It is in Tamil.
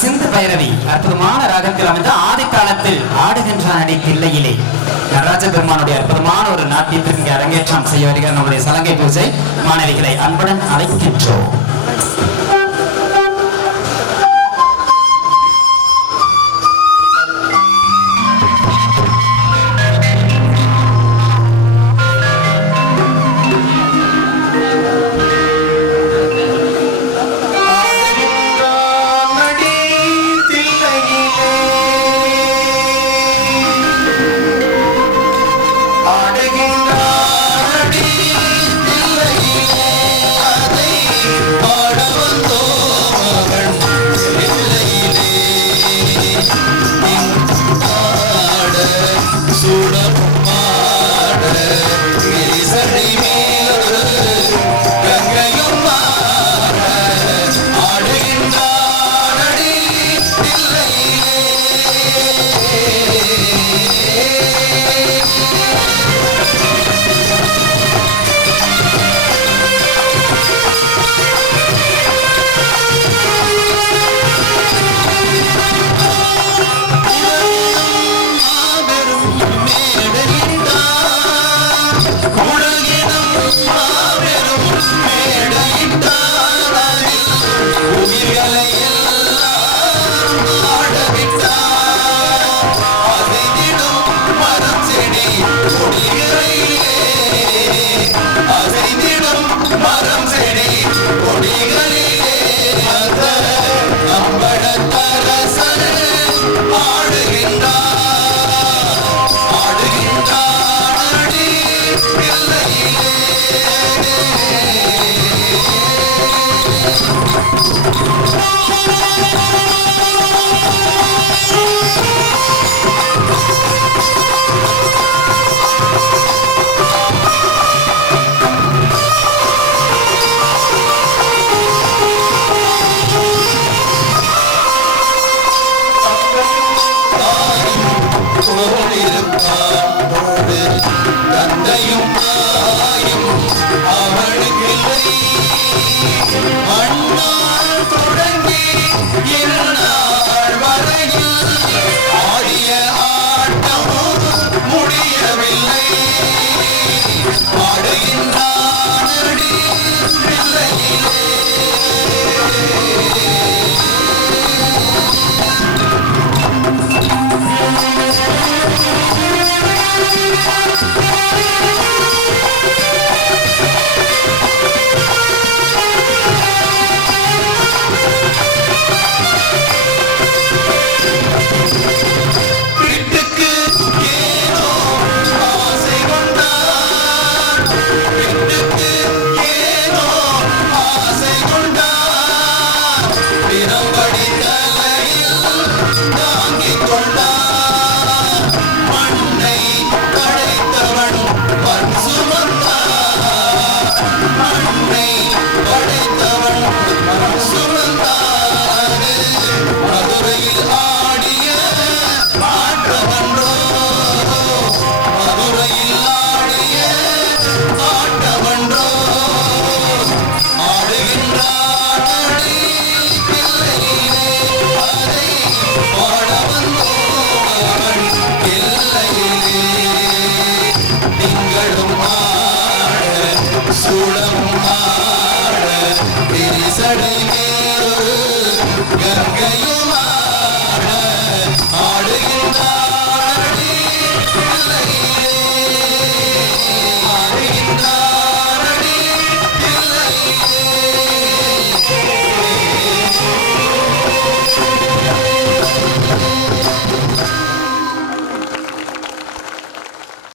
சிந்து பைரவி அற்புதமான ராகத்தில் அமைந்த ஆதிக்காலத்தில் ஆடுகின்ற நடி தில்லையிலே. நடராஜ பெருமானுடைய அற்புதமான ஒரு நாட்டியத்திற்கு இங்கே அரங்கேற்றம் செய்ய வருகிற நம்முடைய சலங்கை பூஜை மாணவிகளை அன்புடன் அழைக்கின்றோம். தந்தையும் No. சுடம் மாற திரிசடை மேல்